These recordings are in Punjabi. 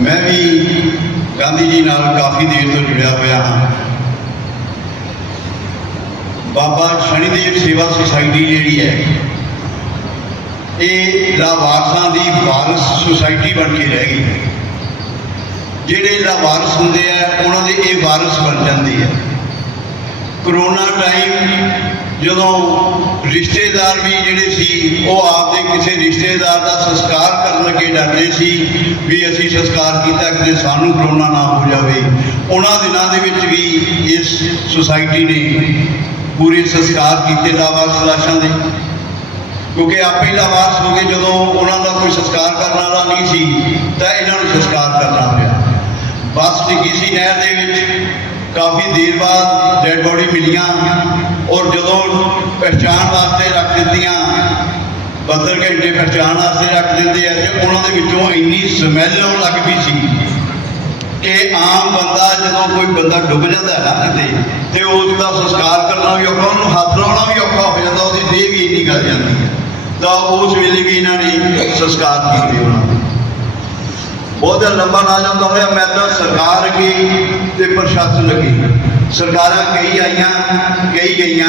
ਮੈਂ ਵੀ ਗਾਂਧੀ ਜੀ ਨਾਲ ਕਾਫੀ ਦੇਰ ਤੋਂ ਜੁੜਿਆ ਹੋਇਆ ਹਾਂ। ਬਾਬਾ ਸ਼ਨੀਦੇਵ ਸੇਵਾ ਸੁਸਾਇਟੀ ਜਿਹੜੀ ਹੈ, ਇਹ ਲਾਵਾਰਸਾਂ ਦੀ ਵਾਰਸ ਸੁਸਾਇਟੀ ਬਣ ਕੇ ਰਹਿ ਗਈ। ਜਿਹੜੇ ਲਾਵਾਰਸ ਹੁੰਦੇ ਆ, ਉਹਨਾਂ ਦੇ ਇਹ ਵਾਰਸ ਬਣ ਜਾਂਦੀ ਹੈ ਕਰੋਨਾ ਟਾਈਮ ਜਦੋਂ ਰਿਸ਼ਤੇਦਾਰ ਵੀ ਜਿਹੜੇ ਸੀ, ਉਹ ਆਪਦੇ ਕਿਸੇ ਰਿਸ਼ਤੇਦਾਰ ਦਾ ਸੰਸਕਾਰ ਕਰਨ ਲੱਗੇ ਡਰਦੇ ਸੀ ਵੀ ਅਸੀਂ ਸੰਸਕਾਰ ਕੀਤਾ, ਕਿਤੇ ਸਾਨੂੰ ਕਰੋਨਾ ਨਾ ਹੋ ਜਾਵੇ। ਉਹਨਾਂ ਦਿਨਾਂ ਦੇ ਵਿੱਚ ਵੀ ਇਸ ਸੁਸਾਇਟੀ ਨੇ ਪੂਰੇ ਸੰਸਕਾਰ ਕੀਤੇ ਲਾਵਾਰਸ ਲਾਸ਼ਾਂ ਦੇ। ਕਿਉਂਕਿ ਆਪੇ ਹੀ ਲਾਵਾਰਸ ਹੋ ਗਏ, ਜਦੋਂ ਉਹਨਾਂ ਦਾ ਕੋਈ ਸੰਸਕਾਰ ਕਰਨ ਵਾਲਾ ਨਹੀਂ ਸੀ, ਤਾਂ ਇਹਨਾਂ ਨੂੰ ਸੰਸਕਾਰ ਕਰਨਾ ਪਿਆ। ਬੱਸ ਡਿੱਗੀ ਸੀ ਨਹਿਰ ਦੇ ਵਿੱਚ ਕਾਫੀ ਦੇਰ ਬਾਅਦ ਡੈਡ ਬੋਡੀ ਮਿਲੀਆਂ ਔਰ ਜਦੋਂ ਪਹਿਚਾਣ ਵਾਸਤੇ ਰੱਖ ਦਿੱਤੀਆਂ 72 ਘੰਟੇ ਪਹਿਚਾਣ ਵਾਸਤੇ ਰੱਖ ਦਿੰਦੇ ਆ ਤੇ ਉਹਨਾਂ ਦੇ ਵਿੱਚੋਂ ਇੰਨੀ ਸਮੈਲ ਆਉਣ ਲੱਗ ਪਈ ਸੀ ਕਿ ਆਮ ਬੰਦਾ ਜਦੋਂ ਕੋਈ ਬੰਦਾ ਡੁੱਬ ਜਾਂਦਾ ਹੈ ਨਾ ਕਿਤੇ ਤੇ ਉਸ ਦਾ ਸੰਸਕਾਰ ਕਰਨਾ ਵੀ ਔਖਾ, ਉਹਨੂੰ ਹੱਥ ਲਾਉਣਾ ਵੀ ਔਖਾ ਹੋ ਜਾਂਦਾ, ਉਹਦੀ ਦੇਹ ਵੀ ਇੰਨੀ ਗਲ ਜਾਂਦੀ ਹੈ। ਤਾਂ ਉਸ ਵੇਲੇ ਵੀ ਇਹਨਾਂ ਨੇ ਸੰਸਕਾਰ ਕੀਤੇ ਉਹਨਾਂ ਦੇ ਬਹੁਤ ਲੰਬਾ ਨਾ ਜਾਂਦਾ ਹੋਇਆ, ਮੈਂ ਤਾਂ ਸਰਕਾਰ ਅੱਗੇ ਤੇ ਪ੍ਰਸ਼ਾਸਨ ਅੱਗੇ। ਸਰਕਾਰਾਂ ਕਈ ਆਈਆਂ, ਕਈ ਗਈਆਂ,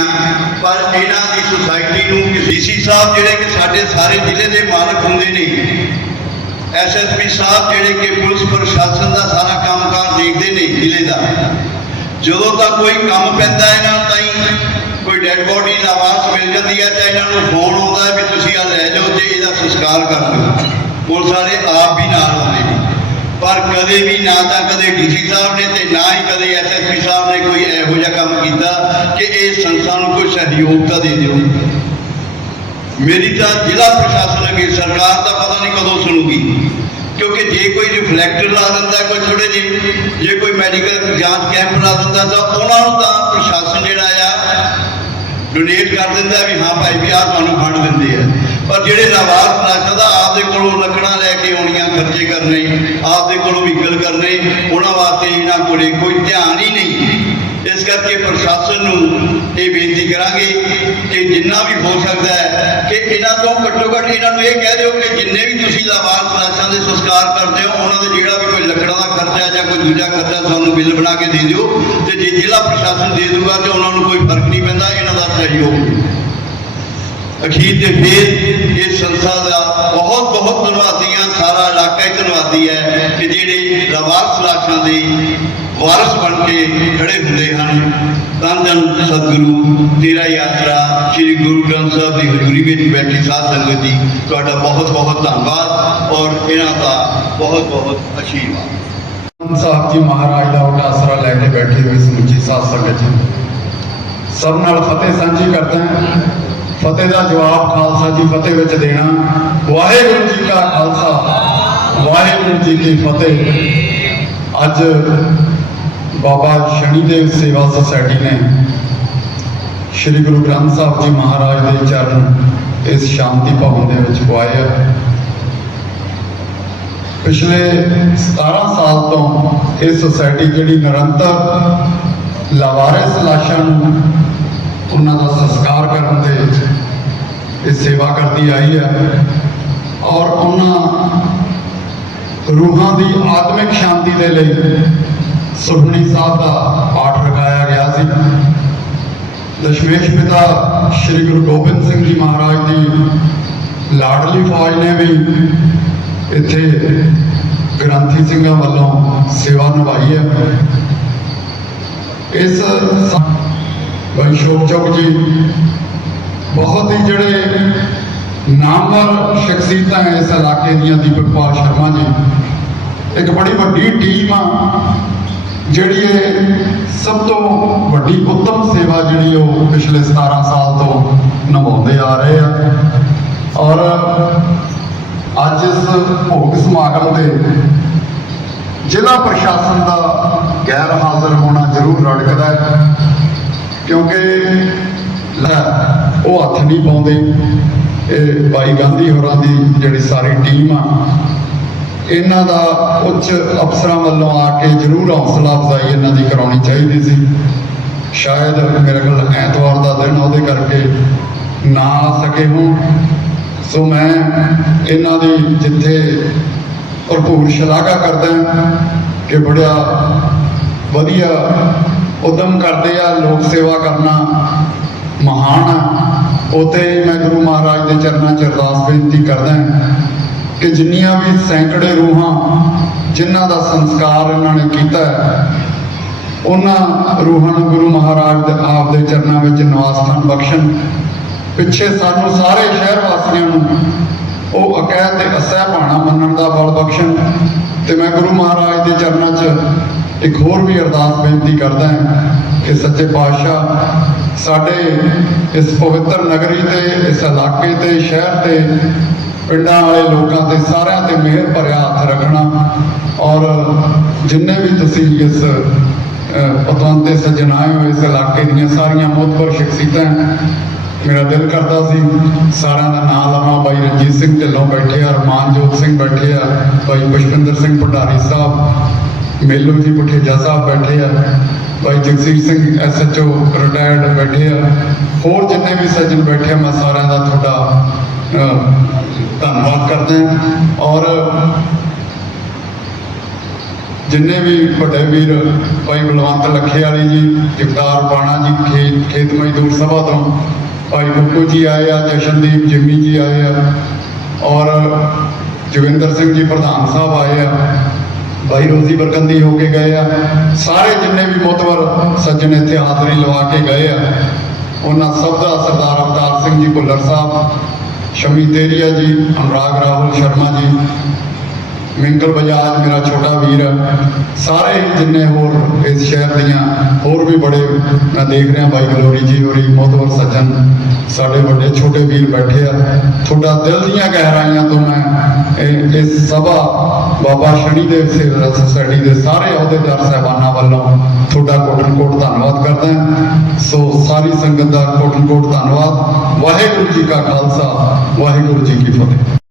ਪਰ ਇਹਨਾਂ ਦੀ ਸੁਸਾਇਟੀ ਨੂੰ ਡੀਸੀ ਸਾਹਿਬ ਜਿਹੜੇ ਕਿ ਸਾਡੇ ਸਾਰੇ ਜ਼ਿਲ੍ਹੇ ਦੇ ਮਾਲਕ ਹੁੰਦੇ ਨੇ ਐਸਐਸਪੀ ਸਾਹਿਬ ਜਿਹੜੇ ਕਿ ਪੁਲਿਸ ਪ੍ਰਸ਼ਾਸਨ ਦਾ ਸਾਰਾ ਕੰਮਕਾਰ ਦੇਖਦੇ ਨੇ ਜ਼ਿਲ੍ਹੇ ਦਾ। ਜਦੋਂ ਤੱਕ ਕੋਈ ਕੰਮ ਪੈਂਦਾ ਹੈ ਨਾ ਤਾਈ ਕੋਈ ਡੈਡ ਬੋਡੀ ਲਾਵਾਸ ਮਿਲ ਜਾਂਦੀ ਹੈ ਤਾਂ ਇਹਨਾਂ ਨੂੰ ਫੋਨ ਆਉਂਦਾ ਹੈ ਵੀ ਤੁਸੀਂ ਆ ਲੈ ਜਾਓ ਤੇ ਇਹਦਾ ਸੰਸਕਾਰ ਕਰ ਦਿਓ। ਪੁਲਿਸ ਵਾਲੇ ਆਪ ਵੀ ਨਾਲ ਹੁੰਦੇ ਨੇ। ਪਰ ਕਦੇ ਵੀ ਨਾ ਤਾਂ ਕਦੇ ਡੀਸੀ ਸਾਹਿਬ ਨੇ ਤੇ ਨਾ ਹੀ ਕਦੇ ਐਸਐਸਪੀ ਸਾਹਿਬ ਨੇ ਕੋਈ ਇਹੋ ਜਿਹਾ ਕੰਮ ਕੀਤਾ ਕਿ ਇਹ ਸੰਸਥਾ ਨੂੰ ਕੋਈ ਸਹਿਯੋਗਤਾ ਦੇ ਦਿਓ। ਮੇਰੀ ਤਾਂ ਜ਼ਿਲ੍ਹਾ ਪ੍ਰਸ਼ਾਸਨ ਅੱਗੇ ਸਰਕਾਰ ਦਾ ਪਤਾ ਨਹੀਂ ਕਦੋਂ ਸੁਣੂਗੀ। ਕਿਉਂਕਿ ਜੇ ਕੋਈ ਰਿਫਲੈਕਟਰ ਲਾ ਦਿੰਦਾ, ਕੋਈ ਥੋੜੇ ਜਿਹੇ, ਜੇ ਕੋਈ ਮੈਡੀਕਲ ਜਾਂਚ ਕੈਂਪ ਲਾ ਦਿੰਦਾ ਤਾਂ ਉਹਨਾਂ ਨੂੰ ਤਾਂ ਪ੍ਰਸ਼ਾਸਨ ਜਿਹੜਾ ਆ ਡੋਨੇਟ ਕਰ ਦਿੰਦਾ ਵੀ ਹਾਂ ਭਾਈ ਵੀ ਆਹ ਤੁਹਾਨੂੰ ਫੰਡ ਦਿੰਦੇ ਆ। ਪਰ ਜਿਹੜੇ ਲਾਵਾਰਸ ਲਾਸ਼ਾਂ ਦਾ ਆਪਦੇ ਕੋਲੋਂ ਲੱਕੜਾਂ ਲੈ ਕੇ ਆਉਣੀਆਂ ਖਰਚੇ ਕਰਨੇ, ਆਪਦੇ ਕੋਲੋਂ ਵਹੀਕਲ ਕਰਨੇ, ਉਹਨਾਂ ਵਾਸਤੇ ਇਹਨਾਂ ਕੋਲੇ ਕੋਈ ਧਿਆਨ ਹੀ ਨਹੀਂ। ਇਸ ਕਰਕੇ ਪ੍ਰਸ਼ਾਸਨ ਨੂੰ ਇਹ ਬੇਨਤੀ ਕਰਾਂਗੇ ਕਿ ਜਿੰਨਾ ਵੀ ਹੋ ਸਕਦਾ ਹੈ ਕਿ ਇਹਨਾਂ ਤੋਂ ਘੱਟੋ ਘੱਟ ਇਹਨਾਂ ਨੂੰ ਇਹ ਕਹਿ ਦਿਓ ਕਿ ਜਿੰਨੇ ਵੀ ਤੁਸੀਂ ਲਾਵਾਰਸ ਲਾਸ਼ਾਂ ਦੇ ਸੰਸਕਾਰ ਕਰਦੇ ਹੋ, ਉਹਨਾਂ ਦੇ ਜਿਹੜਾ ਵੀ ਕੋਈ ਲੱਕੜਾਂ ਦਾ ਖਰਚਾ ਜਾਂ ਕੋਈ ਦੂਜਾ ਖਰਚਾ ਤੁਹਾਨੂੰ ਬਿੱਲ ਬਣਾ ਕੇ ਦੇ ਦਿਓ ਤੇ ਜੇ ਜ਼ਿਲ੍ਹਾ ਪ੍ਰਸ਼ਾਸਨ ਦੇ ਦੂਗਾ ਤੇ ਉਹਨਾਂ ਨੂੰ ਕੋਈ ਫ਼ਰਕ ਨਹੀਂ ਪੈਂਦਾ, ਇਹਨਾਂ ਦਾ ਸਹਿਯੋਗ। ਅਖੀਰ ਤੇ ਫਿਰ ਇਸ ਸੰਸਥਾ ਦਾ ਬਹੁਤ ਬਹੁਤ ਧੰਨਵਾਦੀ ਹਾਂ ਸਾਰਾ ਇਲਾਕਾ ਹੀ ਧੰਨਵਾਦੀ ਹੈ ਕਿ ਜਿਹੜੇ ਲਵਾਰਸ ਲਾਸ਼ਾਂ ਦੇ ਵਾਰਸ ਬਣ ਕੇ ਖੜੇ ਹੁੰਦੇ ਹਨ। ਧੰਨ ਸਤਿਗੁਰੂ, ਤੇਰਾ ਯਾਤਰਾ ਸ੍ਰੀ ਗੁਰੂ ਗ੍ਰੰਥ ਸਾਹਿਬ ਦੀ ਹਜ਼ੂਰੀ ਵਿੱਚ ਬੈਠੀ ਸਾਧ ਸੰਗਤ ਜੀ, ਤੁਹਾਡਾ ਬਹੁਤ ਬਹੁਤ ਧੰਨਵਾਦ ਔਰ ਇਹਨਾਂ ਦਾ ਬਹੁਤ ਬਹੁਤ ਆਸ਼ੀਰਵਾਦ ਸਾਹਿਬ ਜੀ ਮਹਾਰਾਜ ਦਾ ਉਹਦਾ ਆਸਰਾ ਲੈ ਕੇ ਬੈਠੇ ਹੋਏ ਸਮੁੱਚੀ ਸਾਧ ਸੰਗਤ ਜੀ। ਸਭ ਨਾਲ ਫਤਿਹ ਸਾਂਝੀ ਕਰਦਾ ਹਾਂ। ਫਤਿਹ ਦਾ ਜਵਾਬ ਖਾਲਸਾ ਜੀ ਫਤਿਹ ਵਿੱਚ ਦੇਣਾ। ਵਾਹਿਗੁਰੂ ਜੀ ਕਾ ਖਾਲਸਾ, ਵਾਹਿਗੁਰੂ ਜੀ ਕੀ ਫਤਿਹ। ਅੱਜ ਬਾਬਾ ਸ਼ਨੀਦੇਵ ਸੇਵਾ ਸੁਸਾਇਟੀ ਨੇ ਸ੍ਰੀ ਗੁਰੂ ਗ੍ਰੰਥ ਸਾਹਿਬ ਜੀ ਮਹਾਰਾਜ ਦੇ ਚਰਨ ਇਸ ਸ਼ਾਂਤੀ ਭਵਨ ਦੇ ਵਿੱਚ ਪਵਾਏ ਆ। ਪਿਛਲੇ 17 ਸਾਲ ਤੋਂ ਇਹ ਸੁਸਾਇਟੀ ਜਿਹੜੀ ਨਿਰੰਤਰ ਲਾਵਾਰਿਸ ਲਾਸ਼ਾਂ ਨੂੰ ਉਹਨਾਂ ਦਾ ਸੰਸਕਾਰ ਕਰਨ ਦੇ ਇਹ ਸੇਵਾ ਕਰਦੀ ਆਈ ਹੈ ਔਰ ਉਹਨਾਂ ਰੂਹਾਂ ਦੀ ਆਤਮਿਕ ਸ਼ਾਂਤੀ ਦੇ ਲਈ ਸੁਖਮਨੀ ਸਾਹਿਬ ਦਾ ਪਾਠ ਰਖਾਇਆ ਗਿਆ ਸੀ। ਦਸ਼ਮੇਸ਼ ਪਿਤਾ ਸ੍ਰੀ ਗੁਰੂ ਗੋਬਿੰਦ ਸਿੰਘ ਜੀ ਮਹਾਰਾਜ ਦੀ ਲਾਡਲੀ ਫੌਜ ਨੇ ਵੀ ਇੱਥੇ ਗ੍ਰੰਥੀ ਸਿੰਘਾਂ ਵੱਲੋਂ ਸੇਵਾ ਨਿਭਾਈ ਹੈ। ਇਸ ਬੰਸ਼ੋਕ ਚੌਕ ਜੀ, ਬਹੁਤ ਹੀ ਜਿਹੜੇ ਨਾਮਵਰ ਸ਼ਖਸੀਅਤਾਂ ਹੈ ਇਸ ਇਲਾਕੇ ਦੀਆਂ ਦੀਪਕ ਪਾਲ ਸ਼ਰਮਾ ਜੀ। ਇੱਕ ਬੜੀ ਵੱਡੀ ਟੀਮ ਆ, ਜਿਹੜੀ ਇਹ ਸਭ ਤੋਂ ਵੱਡੀ ਉੱਤਮ ਸੇਵਾ ਜਿਹੜੀ ਉਹ ਪਿਛਲੇ 17 ਸਾਲ ਤੋਂ ਨਿਭਾਉਂਦੇ ਆ ਰਹੇ ਆ। ਔਰ ਅੱਜ ਇਸ ਭੋਗ ਸਮਾਗਮ ਤੇ ਜ਼ਿਲ੍ਹਾ ਪ੍ਰਸ਼ਾਸਨ ਦਾ ਗੈਰ ਹਾਜ਼ਰ ਹੋਣਾ ਜ਼ਰੂਰ ਰੜਕਦਾ ਹੈ। ਕਿਉਂਕਿ ਉਹ ਹੱਥ ਨਹੀਂ ਪਾਉਂਦੇ। ਇਹ ਭਾਈ ਗਾਂਧੀ ਹੋਰਾਂ ਦੀ ਜਿਹੜੀ ਸਾਰੀ ਟੀਮ ਆ, ਇਹਨਾਂ ਦਾ ਉੱਚ ਅਫਸਰਾਂ ਵੱਲੋਂ ਆ ਕੇ ਜ਼ਰੂਰ ਹੌਸਲਾ ਅਫਜ਼ਾਈ ਇਹਨਾਂ ਦੀ ਕਰਾਉਣੀ ਚਾਹੀਦੀ ਸੀ। ਸ਼ਾਇਦ ਮੇਰੇ ਕੋਲ ਐਤਵਾਰ ਦਾ ਦਿਨ ਉਹਦੇ ਕਰਕੇ ਨਾ ਆ ਸਕੇ ਹੋਣ। ਸੋ ਮੈਂ ਇਹਨਾਂ ਦੀ ਜਿੱਥੇ ਭਰਪੂਰ ਸ਼ਲਾਘਾ ਕਰਦਾ ਕਿ ਬੜਾ ਵਧੀਆ ਉਦਮ ਕਰਦੇ ਆ, ਲੋਕ ਸੇਵਾ ਕਰਨਾ ਮਹਾਨ ਆ। ਉਤੇ ਮੈਂ ਗੁਰੂ ਮਹਾਰਾਜ ਦੇ ਚਰਨਾਂ 'ਚ ਅਰਦਾਸ ਬੇਨਤੀ ਕਰਦਾ ਕਿ ਜਿੰਨੀਆਂ ਵੀ ਸੈਂਕੜੇ ਰੂਹਾਂ ਜਿਨ੍ਹਾਂ ਦਾ ਸੰਸਕਾਰ ਇਹਨਾਂ ਨੇ ਕੀਤਾ ਉਹਨਾਂ ਰੂਹਾਂ ਨੂੰ ਗੁਰੂ ਮਹਾਰਾਜ ਦੇ ਆਪ ਦੇ ਚਰਨਾਂ ਵਿੱਚ ਨਿਵਾਸ ਸਥਾਨ ਬਖਸ਼ਣ। ਪਿੱਛੇ ਸਾਨੂੰ ਸਾਰੇ ਸ਼ਹਿਰ ਵਾਸੀਆਂ ਨੂੰ ਉਹ ਅਕਹਿ ਤੇ ਅਸਹਿ ਭਾਣਾ ਮੰਨਣ ਦਾ ਬਲ ਬਖਸ਼ਣ ਤੇ ਮੈਂ ਗੁਰੂ ਮਹਾਰਾਜ ਦੇ ਚਰਨਾਂ 'ਚ ਇੱਕ ਹੋਰ ਵੀ ਅਰਦਾਸ ਬੇਨਤੀ ਕਰਦਾ ਹਾਂ ਕਿ ਸੱਚੇ ਪਾਤਸ਼ਾਹ ਸਾਡੇ ਇਸ ਪਵਿੱਤਰ ਨਗਰੀ ਤੇ, ਇਸ ਇਲਾਕੇ ਤੇ, ਸ਼ਹਿਰ ਤੇ, ਪਿੰਡਾਂ ਵਾਲੇ ਲੋਕਾਂ ਤੇ ਸਾਰਿਆਂ ਤੇ ਮਿਹਰ ਭਰਿਆ ਹੱਥ ਰੱਖਣਾ ਔਰ ਜਿੰਨੇ ਵੀ ਤੁਸੀਂ ਇਸ ਪਤਵੰਤ ਤੇ ਸੱਜਣ ਆਏ ਹੋ ਇਸ ਇਲਾਕੇ ਦੀਆਂ ਸਾਰੀਆਂ ਮੋਤਬਰ ਸ਼ਖਸੀਅਤਾਂ, ਮੇਰਾ ਦਿਲ ਕਰਦਾ ਸੀ ਸਾਰਿਆਂ ਦਾ ਨਾਮ ਲਵਾਂ। ਬਾਈ ਰਣਜੀਤ ਸਿੰਘ ਢਿੱਲੋਂ ਬੈਠੇ ਆ, ਰਮਾਨਜੋਤ ਸਿੰਘ ਬੈਠੇ ਆ, ਭਾਈ ਪੁਸ਼ਪਿੰਦਰ ਸਿੰਘ ਭੰਡਾਰੀ ਸਾਹਿਬ ਮੇਲੂ ਜੀ ਪੁਠੇਜਾ ਸਾਹਿਬ ਬੈਠੇ ਆ, ਭਾਈ ਜਗਸੀਰ ਸਿੰਘ ਐਸਐਚਓ ਰਿਟਾਇਰਡ ਬੈਠੇ ਆ, ਹੋਰ ਜਿੰਨੇ ਵੀ ਸੱਜਣ ਬੈਠੇ ਆ, ਮੈਂ ਸਾਰਿਆਂ ਦਾ ਤੁਹਾਡਾ ਧੰਨਵਾਦ ਕਰਦਾ ਹਾਂ। ਔਰ ਜਿੰਨੇ ਵੀ ਵੱਡੇ ਵੀਰ, ਭਾਈ ਬਲਵੰਤ ਲੱਖੇ ਵਾਲੀ ਜੀ, ਜਗਤਾਰ ਬਾਣਾ ਜੀ, ਖੇਤ ਖੇਤ ਮਜ਼ਦੂਰ ਸਭਾ ਤੋਂ, ਭਾਈ ਬੁੱਕੂ ਜੀ ਆਏ ਆ, ਜਸ਼ਨਦੀਪ, ਜਿੰਮੀ ਜੀ ਆਏ ਆ, ਔਰ ਜੋਗਿੰਦਰ ਸਿੰਘ ਜੀ ਪ੍ਰਧਾਨ ਸਾਹਿਬ ਆਏ ਆ ਭਾਈ ਰੋਜ਼ੀ ਬਰਕੰਦੀ ਹੋ ਕੇ ਗਏ ਆ। ਸਾਰੇ ਜਿੰਨੇ ਵੀ ਮੋਤਵਰ ਸੱਜਣ ਇੱਥੇ ਹਾਜ਼ਰੀ ਲਵਾ ਕੇ ਗਏ ਆ, ਉਹਨਾਂ ਸਭ ਦਾ ਸਰਦਾਰ ਅਵਤਾਰ ਸਿੰਘ ਜੀ ਭੁੱਲਰ ਸਾਹਿਬ, ਸ਼ਮੀ ਤੇਰੀਆ ਜੀ, ਅਨੁਰਾਗ ਰਾਹੁਲ ਸ਼ਰਮਾ ਜੀ ਮਿੰਗਲ ਬਜਾਜ ਮੇਰਾ ਛੋਟਾ ਵੀਰ। ਆ। ਸਾਰੇ ਹੀ ਜਿੰਨੇ ਹੋਰ ਇਸ ਸ਼ਹਿਰ ਦੀਆਂ ਹੋਰ ਵੀ ਬੜੇ ਮੈਂ ਦੇਖ ਰਿਹਾ ਬਾਈ ਗਲੋਰੀ ਜੀ ਹੋਰੀ ਮੋਤਵਰ ਸੱਜਣ, ਸਾਡੇ ਵੱਡੇ ਛੋਟੇ ਵੀਰ ਬੈਠੇ ਆ। ਤੁਹਾਡਾ ਦਿਲ ਦੀਆਂ ਗਹਿਰਾਈਆਂ ਤੋਂ ਮੈਂ ਇਹ- ਇਸ ਸਭਾ ਬਾਬਾ ਸ਼ਨੀ ਦੇਵ ਸੇਵਾ ਸੁਸਾਇਟੀ ਦੇ ਸਾਰੇ ਅਹੁਦੇਦਾਰ ਸਾਹਿਬਾਨਾਂ ਵੱਲੋਂ ਤੁਹਾਡਾ ਕੋਟਨ ਕੋਟ ਧੰਨਵਾਦ ਕਰਦਾ ਸੋ ਸਾਰੀ ਸੰਗਤ ਦਾ ਕੋਟਨ ਕੋਟ ਧੰਨਵਾਦ। ਵਾਹਿਗੁਰੂ ਜੀ ਕਾ ਖਾਲਸਾ, ਵਾਹਿਗੁਰੂ ਜੀ ਕੀ ਫਤਿਹ।